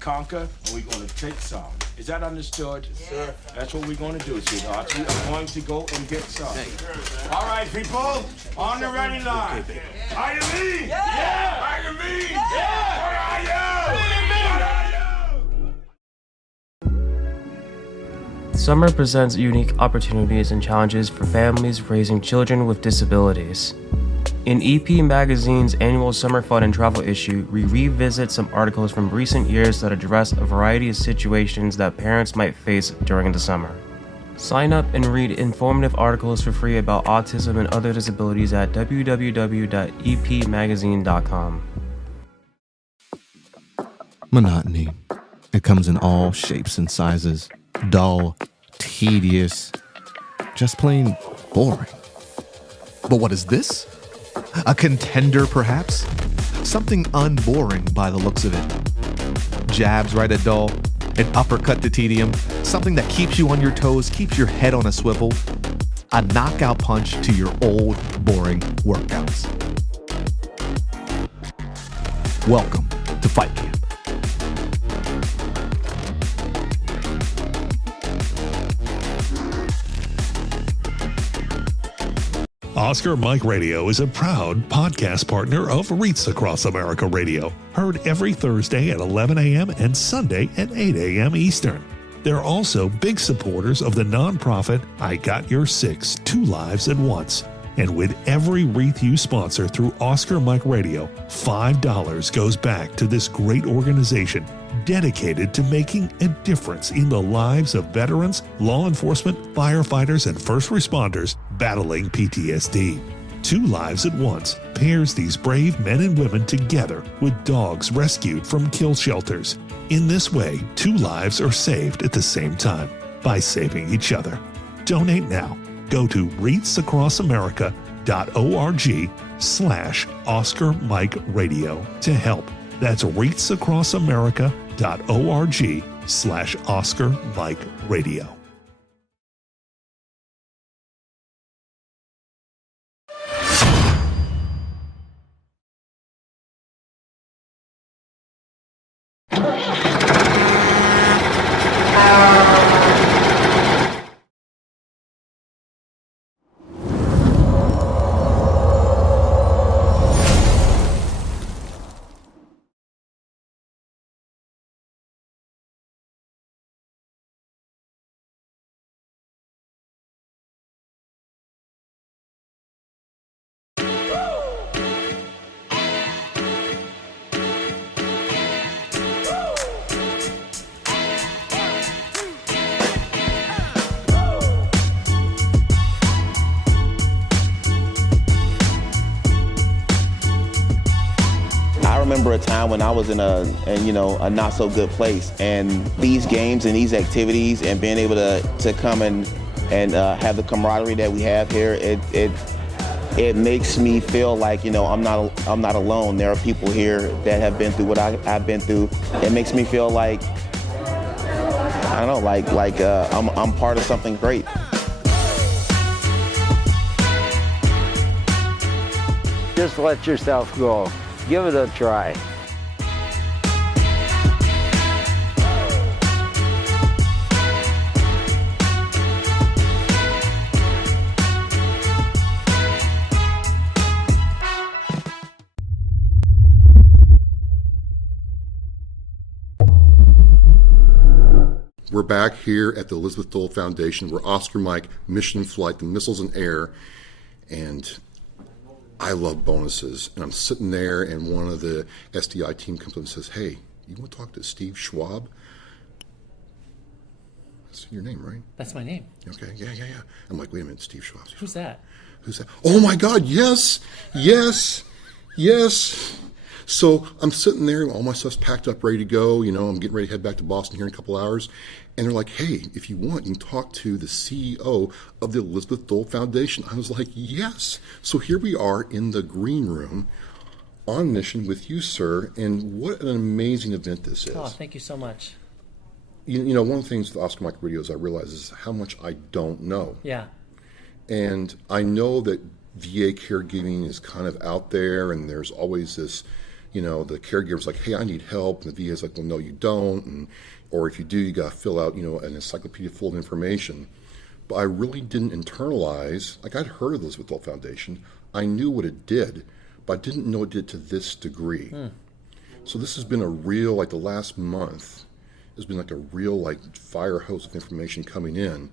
conquer and we're going to take some. Is that understood? Yes, sir. That's what we're going to do, sweetheart. We are going to go and get some. All right, people, on the ready line. Are you me? Yeah! Are you me? Yeah! What are you? Summer presents unique opportunities and challenges for families raising children with disabilities. In EP Magazine's annual Summer Fun and Travel issue, we revisit some articles from recent years that address a variety of situations that parents might face during the summer. Sign up and read informative articles for free about autism and other disabilities at www.epmagazine.com. Monotony. It comes in all shapes and sizes. Dull, tedious, just plain boring. But what is this? A contender, perhaps? Something unboring by the looks of it. Jabs right at dull, an uppercut to tedium, something that keeps you on your toes, keeps your head on a swivel, a knockout punch to your old, boring workouts. Welcome to Fight Camp. Oscar Mike Radio is a proud podcast partner of REITs Across America Radio, heard every Thursday at 11 a.m. and Sunday at 8 a.m. Eastern. They're also big supporters of the nonprofit I Got Your Six, Two Lives at Once. And with every wreath you sponsor through Oscar Mike Radio, $5 goes back to this great organization dedicated to making a difference in the lives of veterans, law enforcement, firefighters, and first responders battling PTSD. Two Lives at Once pairs these brave men and women together with dogs rescued from kill shelters. In this way, two lives are saved at the same time by saving each other. Donate now. Go to REITsAcrossAmerica.org/Oscar Mike Radio to help. That's REITsAcrossAmerica.org/Oscar Mike Radio. I remember a time when I was in a not so good place, and these games and these activities and being able to come and have the camaraderie that we have here, it makes me feel like I'm not alone. There are people here that have been through what I've been through. It makes me feel like I don't know, I'm part of something great. Just let yourself go. Give it a try. We're back here at the Elizabeth Dole Foundation, where Oscar Mike, Mission Flight, the Missiles in Air, and I love bonuses. And I'm sitting there, and one of the SDI team comes up and says, "Hey, you want to talk to Steve Schwab?" That's your name, right? That's my name. Okay, yeah. I'm like, wait a minute, Steve Schwab. Who's that? Who's that? Oh my God, yes. So I'm sitting there, all my stuff's packed up, ready to go. I'm getting ready to head back to Boston here in a couple hours. And they're like, "Hey, if you want, you can talk to the CEO of the Elizabeth Dole Foundation." I was like, yes. So here we are in the green room on mission with you, sir. And what an amazing event this is. Oh, thank you so much. One of the things with Oscar Mike Radio is I realize is how much I don't know. Yeah. And I know that VA caregiving is kind of out there, and there's always this, the caregiver's like, hey, I need help. And the VA's like, well, no, you don't. Or if you do, you got to fill out, an encyclopedia full of information. But I really didn't internalize, like I'd heard of the Elizabeth Dole Foundation. I knew what it did, but I didn't know it did to this degree. So this has been a real, like the last month, has been like a real like fire hose of information coming in.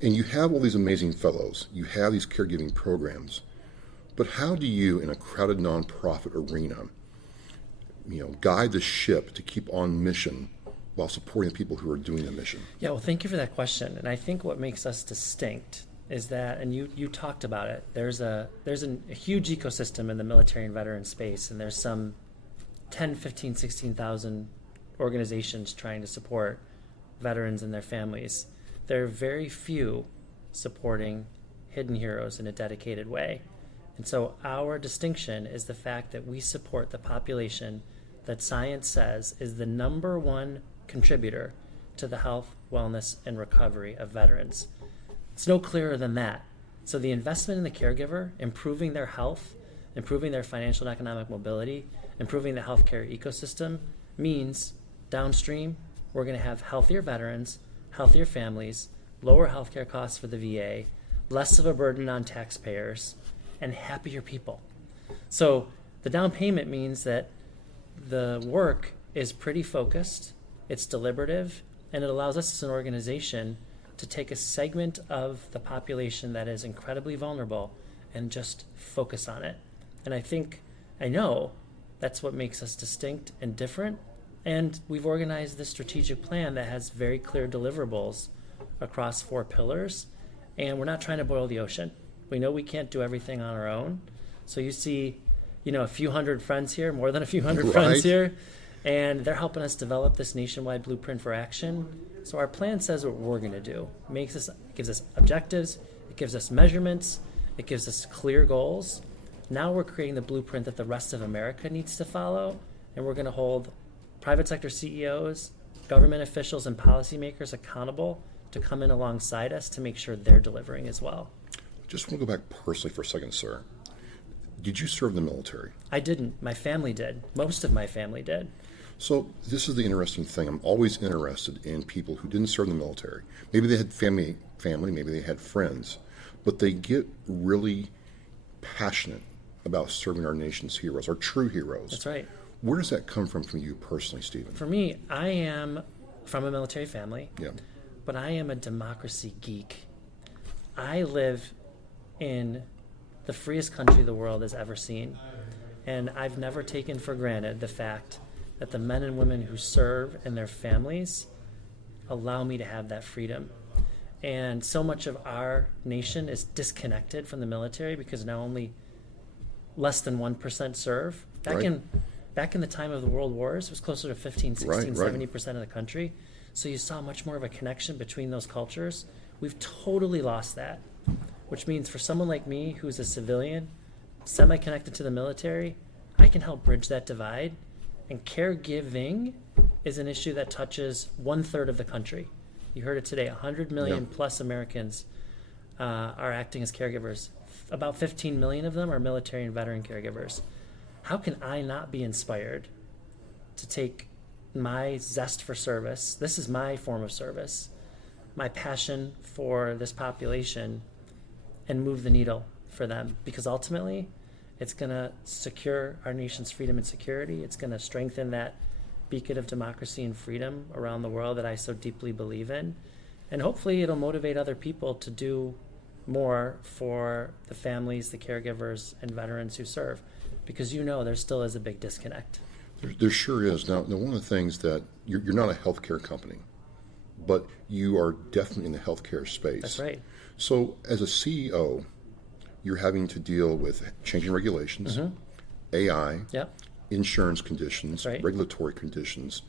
And you have all these amazing fellows. You have these caregiving programs. But how do you, in a crowded nonprofit arena, guide the ship to keep on mission while supporting the people who are doing the mission? Yeah, well, thank you for that question. And I think what makes us distinct is that, and you talked about it, there's a huge ecosystem in the military and veteran space, and there's some 10, 15, 16,000 organizations trying to support veterans and their families. There are very few supporting hidden heroes in a dedicated way. And so our distinction is the fact that we support the population that science says is the number one contributor to the health, wellness, and recovery of veterans. It's no clearer than that. So the investment in the caregiver, improving their health, improving their financial and economic mobility, improving the healthcare ecosystem means downstream we're going to have healthier veterans, healthier families, lower healthcare costs for the VA, less of a burden on taxpayers, and happier people. So the down payment means that the work is pretty focused, it's deliberative, and it allows us as an organization to take a segment of the population that is incredibly vulnerable and just focus on it. And I know that's what makes us distinct and different. And we've organized this strategic plan that has very clear deliverables across 4 pillars. And we're not trying to boil the ocean. We know we can't do everything on our own. So you see, a few hundred friends here, more than a few hundred friends here, and they're helping us develop this nationwide blueprint for action. So our plan says what we're going to do. Gives us objectives, it gives us measurements, it gives us clear goals. Now we're creating the blueprint that the rest of America needs to follow, and we're going to hold private sector CEOs, government officials, and policymakers accountable to come in alongside us to make sure they're delivering as well. Just want to go back personally for a second, sir. Did you serve in the military? I didn't. My family did. Most of my family did. So this is the interesting thing. I'm always interested in people who didn't serve in the military. Maybe they had family, maybe they had friends, but they get really passionate about serving our nation's heroes, our true heroes. That's right. Where does that come from you personally, Stephen? For me, I am from a military family, yeah, but I am a democracy geek. I live in the freest country the world has ever seen, and I've never taken for granted the fact that the men and women who serve and their families allow me to have that freedom. And so much of our nation is disconnected from the military because now only less than 1% serve. Back in the time of the World Wars, it was closer to 15, 16, 70% of the country. So you saw much more of a connection between those cultures. We've totally lost that, which means for someone like me who's a civilian, semi-connected to the military, I can help bridge that divide. And caregiving is an issue that touches 1/3 of the country. You heard it today, 100 million plus Americans are acting as caregivers. About 15 million of them are military and veteran caregivers. How can I not be inspired to take my zest for service, this is my form of service, my passion for this population, and move the needle for them? Because ultimately, it's going to secure our nation's freedom and security. It's going to strengthen that beacon of democracy and freedom around the world that I so deeply believe in. And hopefully it'll motivate other people to do more for the families, the caregivers, and veterans who serve. Because there still is a big disconnect. There sure is. Now, one of the things that you're not a healthcare company, but you are definitely in the healthcare space. That's right. So as a CEO, you're having to deal with changing regulations, AI, insurance conditions, regulatory conditions.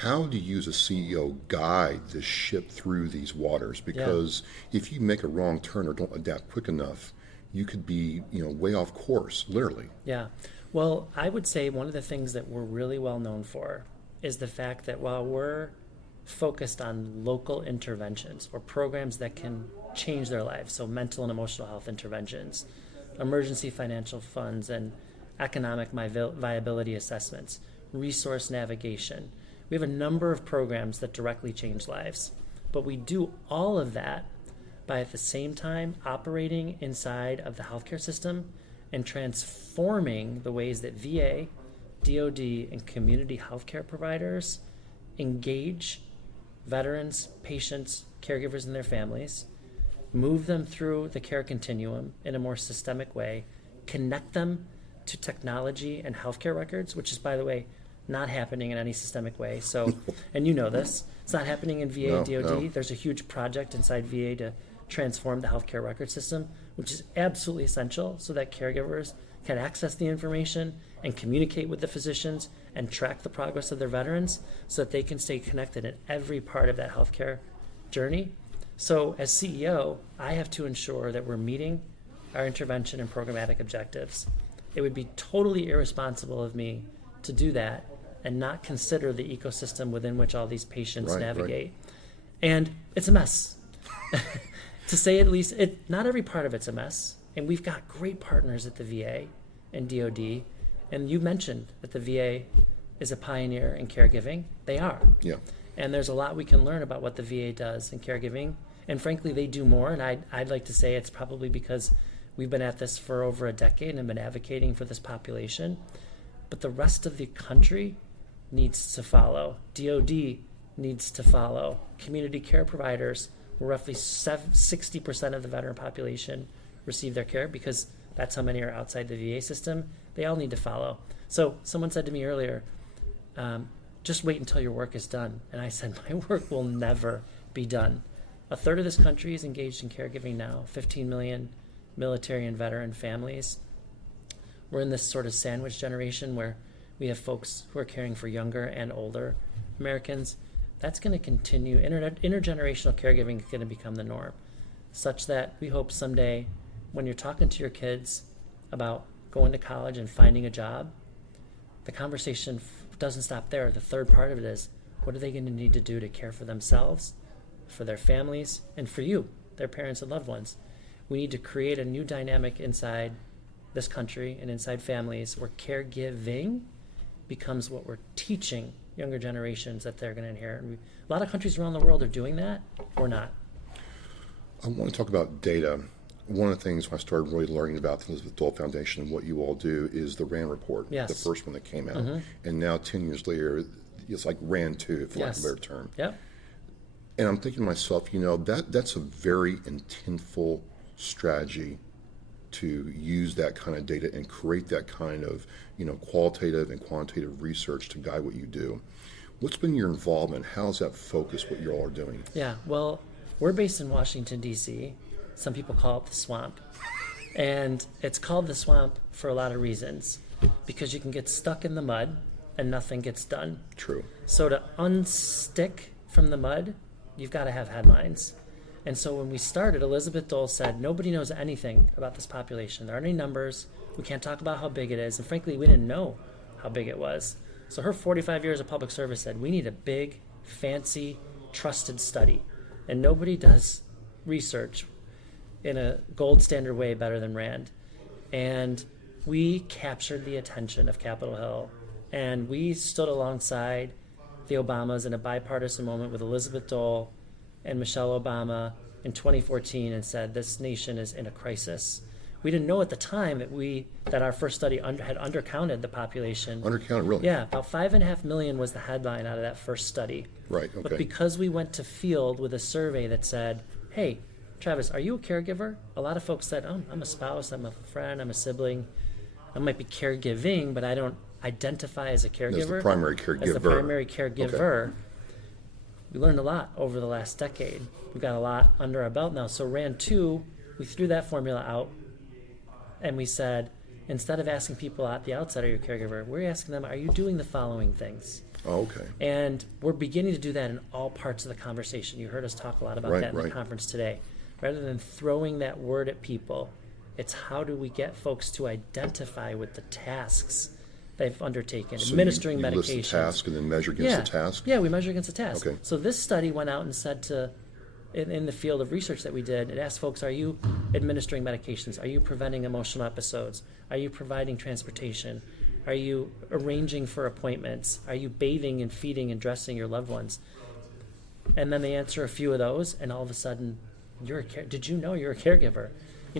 How do you as a CEO guide the ship through these waters? Because if you make a wrong turn or don't adapt quick enough, you could be way off course, literally. Yeah. Well, I would say one of the things that we're really well known for is the fact that while we're focused on local interventions or programs that can change their lives, so mental and emotional health interventions, emergency financial funds, and economic viability assessments, resource navigation. We have a number of programs that directly change lives, but we do all of that by at the same time operating inside of the healthcare system and transforming the ways that VA, DoD, and community healthcare providers engage veterans, patients, caregivers, and their families, move them through the care continuum in a more systemic way, connect them to technology and healthcare records, which is, by the way, not happening in any systemic way. So, and you know this, it's not happening in VA and DoD. No. There's a huge project inside VA to transform the healthcare record system, which is absolutely essential so that caregivers can access the information and communicate with the physicians and track the progress of their veterans so that they can stay connected in every part of that healthcare journey. So as CEO, I have to ensure that we're meeting our intervention and programmatic objectives. It would be totally irresponsible of me to do that and not consider the ecosystem within which all these patients navigate. Right. And it's a mess. To say at least, not every part of it's a mess. And we've got great partners at the VA and DoD. And you mentioned that the VA is a pioneer in caregiving. They are. Yeah. And there's a lot we can learn about what the VA does in caregiving. And frankly, they do more. And I'd like to say it's probably because we've been at this for over a decade and have been advocating for this population. But the rest of the country needs to follow. DoD needs to follow. Community care providers, where roughly 60% of the veteran population receive their care because that's how many are outside the VA system. They all need to follow. So someone said to me earlier, just wait until your work is done. And I said, my work will never be done. A third of this country is engaged in caregiving now, 15 million military and veteran families. We're in this sort of sandwich generation where we have folks who are caring for younger and older Americans. That's going to continue. Intergenerational caregiving is going to become the norm, such that we hope someday when you're talking to your kids about going to college and finding a job, the conversation doesn't stop there. The third part of it is, what are they going to need to do to care for themselves, for their families, and for you, their parents and loved ones? We need to create a new dynamic inside this country and inside families where caregiving becomes what we're teaching younger generations that they're going to inherit. And a lot of countries around the world are doing that or not. I want to talk about data. One of the things when I started really learning about the Elizabeth Dole Foundation and what you all do is the RAND report, the first one that came out. Mm-hmm. And now 10 years later, it's like RAND 2, for lack of a better term. Yep. And I'm thinking to myself, that's a very intentful strategy to use that kind of data and create that kind of, qualitative and quantitative research to guide what you do. What's been your involvement? How's that focus what you all are doing? Yeah, well, we're based in Washington, D.C. Some people call it the swamp. And it's called the swamp for a lot of reasons. Because you can get stuck in the mud and nothing gets done. True. So to unstick from the mud, you've got to have headlines. And so when we started, Elizabeth Dole said, nobody knows anything about this population. There aren't any numbers. We can't talk about how big it is. And frankly, we didn't know how big it was. So her 45 years of public service said, we need a big, fancy, trusted study. And nobody does research in a gold standard way better than RAND. And we captured the attention of Capitol Hill. And we stood alongside the Obamas in a bipartisan moment with Elizabeth Dole and Michelle Obama in 2014 and said, this nation is in a crisis. We didn't know at the time that our first study had undercounted the population. Undercounted, really? Yeah, about 5.5 million was the headline out of that first study. Right, okay. But because we went to field with a survey that said, hey, Travis, are you a caregiver? A lot of folks said, oh, I'm a spouse, I'm a friend, I'm a sibling. I might be caregiving, but I don't identify as a caregiver. As the primary caregiver. As the primary caregiver. Okay. We learned a lot over the last decade. We've got a lot under our belt now. So RAND 2, we threw that formula out, and we said, instead of asking people at the outset, are you a caregiver, we're asking them, are you doing the following things? Oh, okay. And we're beginning to do that in all parts of the conversation. You heard us talk a lot about that in the conference today. Rather than throwing that word at people, it's how do we get folks to identify with the tasks they've undertaken, so administering you medications. List the task and then measure against the task? Yeah, we measure against the task. Okay. So this study went out and said to in the field of research that we did, it asked folks, are you administering medications? Are you preventing emotional episodes? Are you providing transportation? Are you arranging for appointments? Are you bathing and feeding and dressing your loved ones? And then they answer a few of those, and all of a sudden, did you know you're a caregiver?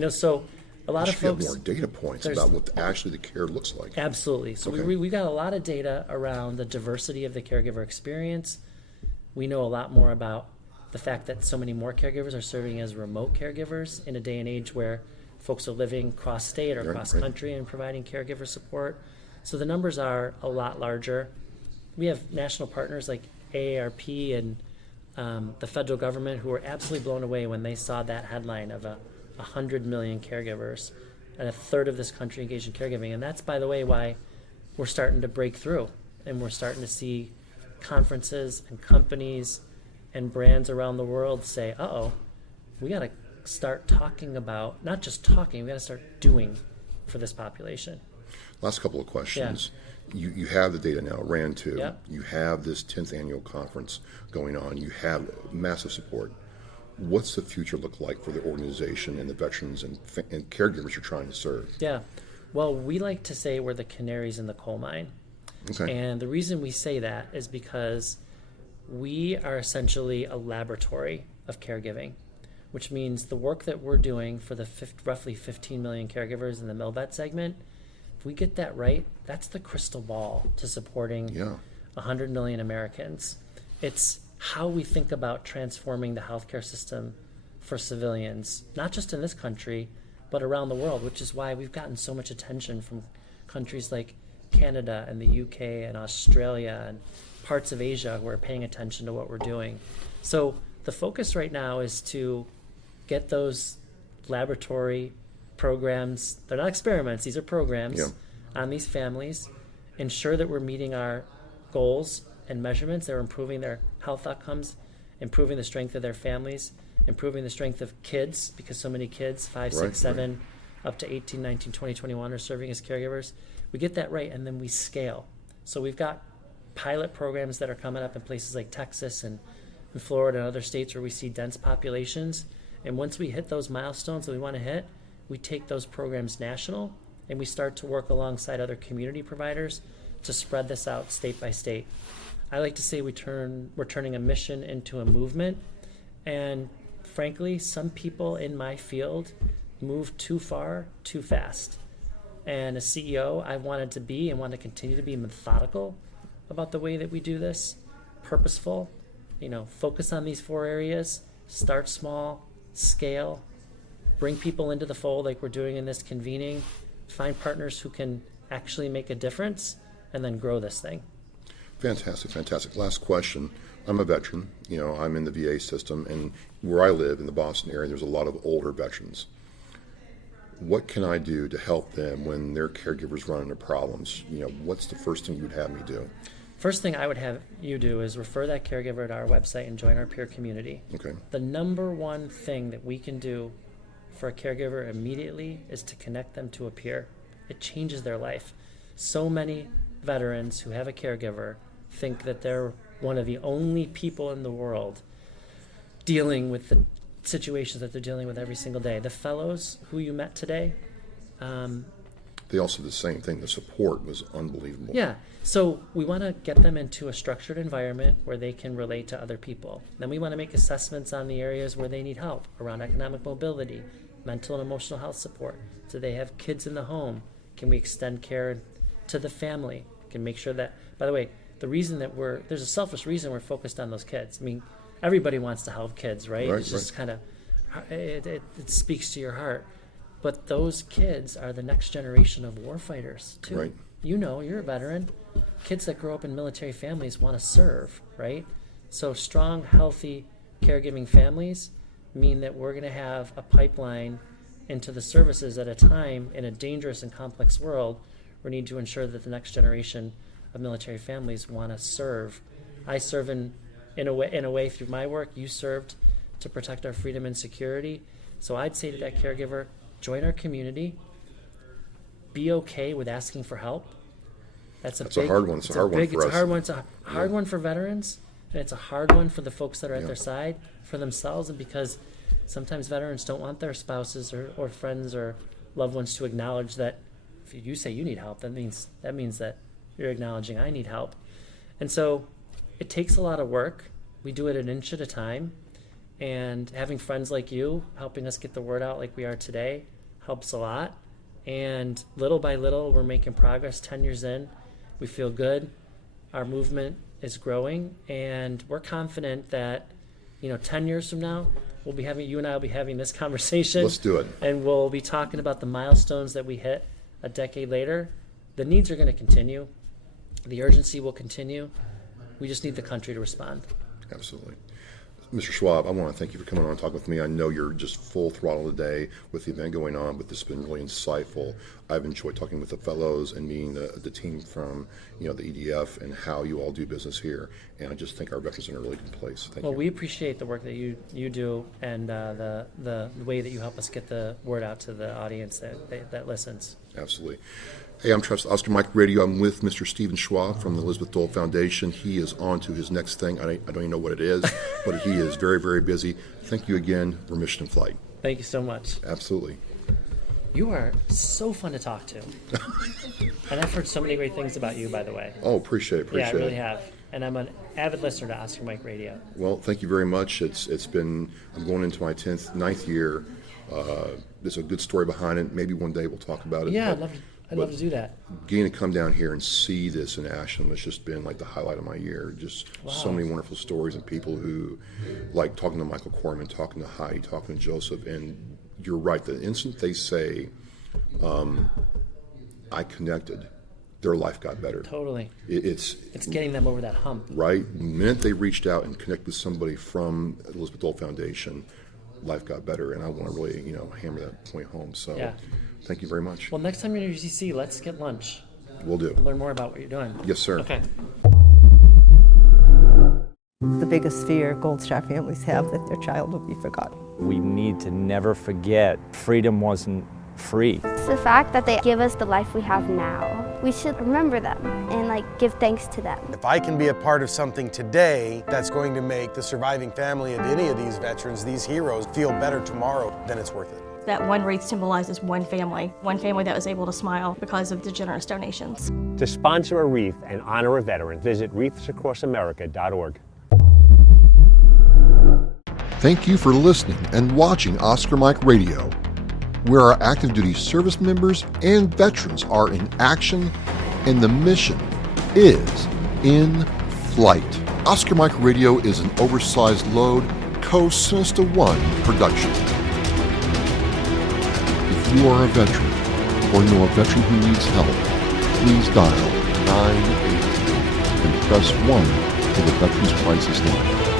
So a lot of folks have more data points about what actually the care looks like. Absolutely. So we got a lot of data around the diversity of the caregiver experience. We know a lot more about the fact that so many more caregivers are serving as remote caregivers in a day and age where folks are living cross-state or cross-country and providing caregiver support. So the numbers are a lot larger. We have national partners like AARP and the federal government who were absolutely blown away when they saw that headline of 100 million caregivers and a third of this country engaged in caregiving. And that's, by the way, why we're starting to break through and we're starting to see conferences and companies and brands around the world say, we got to start talking about, not just talking, we got to start doing for this population. Last couple of questions. Yeah. You have the data now, RAND 2. Yep. You have this 10th annual conference going on. You have massive support. What's the future look like for the organization and the veterans and caregivers you're trying to serve? Yeah. Well, we like to say we're the canaries in the coal mine. Okay. And the reason we say that is because we are essentially a laboratory of caregiving, which means the work that we're doing for the roughly 15 million caregivers in the MilVet segment, if we get that right, that's the crystal ball to supporting 100 million Americans. It's how we think about transforming the healthcare system for civilians, not just in this country, but around the world, which is why we've gotten so much attention from countries like Canada and the UK and Australia and parts of Asia who are paying attention to what we're doing. So the focus right now is to get those laboratory programs, they're not experiments, these are programs, on these families, ensure that we're meeting our goals and measurements, they're improving their health outcomes, improving the strength of their families, improving the strength of kids, because so many kids, 5, 6, 7, up to 18, 19, 20, 21 are serving as caregivers. We get that right, and then we scale. So we've got pilot programs that are coming up in places like Texas and Florida and other states where we see dense populations. And once we hit those milestones that we want to hit, we take those programs national, and we start to work alongside other community providers to spread this out state by state. I like to say we're turning a mission into a movement, and frankly, some people in my field move too far, too fast. And as CEO, I wanted to be and want to continue to be methodical about the way that we do this, purposeful, focus on these 4 areas, start small, scale, bring people into the fold like we're doing in this convening, find partners who can actually make a difference, and then grow this thing. Fantastic. Last question. I'm a veteran. I'm in the VA system, and where I live in the Boston area, there's a lot of older veterans. What can I do to help them when their caregivers run into problems? What's the first thing you'd have me do? First thing I would have you do is refer that caregiver to our website and join our peer community. Okay. The number one thing that we can do for a caregiver immediately is to connect them to a peer. It changes their life. So many veterans who have a caregiver think that they're one of the only people in the world dealing with the situations that they're dealing with every single day. The fellows who you met today, they also did the same thing. The support was unbelievable. Yeah. So we want to get them into a structured environment where they can relate to other people. Then we want to make assessments on the areas where they need help around economic mobility, mental and emotional health support. Do they have kids in the home? Can we extend care to the family? Can make sure that, by the way, the reason that there's a selfish reason we're focused on those kids. I mean, everybody wants to help kids, right? It's just kind of, it speaks to your heart. But those kids are the next generation of warfighters, too. Right. You're a veteran. Kids that grow up in military families want to serve, right? So strong, healthy, caregiving families mean that we're going to have a pipeline into the services at a time in a dangerous and complex world. We need to ensure that the next generation of military families want to serve. I serve in a way through my work. You served to protect our freedom and security. So I'd say to that caregiver, join our community. Be okay with asking for help. That's a hard one. It's a hard one for us. It's a hard one. It's a hard one for veterans, And it's a hard one for the folks that are at their side, for themselves, and because sometimes veterans don't want their spouses or friends or loved ones to acknowledge that if you say you need help, that means that you're acknowledging I need help. And so it takes a lot of work. We do it an inch at a time. And having friends like you helping us get the word out like we are today helps a lot. And little by little, we're making progress. 10 years in, we feel good. Our movement is growing, and we're confident that 10 years from now, you and I will be having this conversation. Let's do it. And we'll be talking about the milestones that we hit a decade later. The needs are going to continue. The urgency will continue. We just need the country to respond. Absolutely. Mr. Schwab, I want to thank you for coming on and talking with me. I know you're just full throttle today with the event going on, but this has been really insightful. I've enjoyed talking with the fellows and meeting the team from the EDF and how you all do business here. And I just think our veterans are in a really good place. Thank you. Well, we appreciate the work that you do and the way that you help us get the word out to the audience that listens. Absolutely. Hey, I'm Trust Oscar Mike Radio. I'm with Mr. Stephen Schwab from the Elizabeth Dole Foundation. He is on to his next thing. I don't even know what it is, but he is very, very busy. Thank you again for Mission in Flight. Thank you so much. Absolutely. You are so fun to talk to. And I've heard so many great things about you, by the way. Oh, appreciate it. Yeah, I really have. And I'm an avid listener to Oscar Mike Radio. Well, thank you very much. It's been, I'm going into my 9th year. There's a good story behind it. Maybe one day we'll talk about it. Yeah, I'd love to do that. Getting to come down here and see this in Ashland has just been like the highlight of my year. Just so many wonderful stories and people who, like talking to Michael Corman, talking to Heidi, talking to Joseph. And you're right, the instant they say, I connected, their life got better. Totally. It's getting them over that hump. Right. The minute they reached out and connected with somebody from Elizabeth Dole Foundation, life got better. And I want to really, hammer that point home. So. Yeah. Thank you very much. Well, next time you're in UCC, let's get lunch. Will do. Learn more about what you're doing. Yes, sir. Okay. The biggest fear Gold Star families have that their child will be forgotten. We need to never forget freedom wasn't free. It's the fact that they give us the life we have now. We should remember them and give thanks to them. If I can be a part of something today that's going to make the surviving family of any of these veterans, these heroes, feel better tomorrow, then it's worth it. That one wreath symbolizes one family that was able to smile because of the generous donations. To sponsor a wreath and honor a veteran, visit wreathsacrossamerica.org. Thank you for listening and watching Oscar Mike Radio, where our active duty service members and veterans are in action and the mission is in flight. Oscar Mike Radio is an oversized load Co-Sinista One production. If you are a veteran or know a veteran who needs help, please dial 988 and press 1 for the Veterans Crisis Line.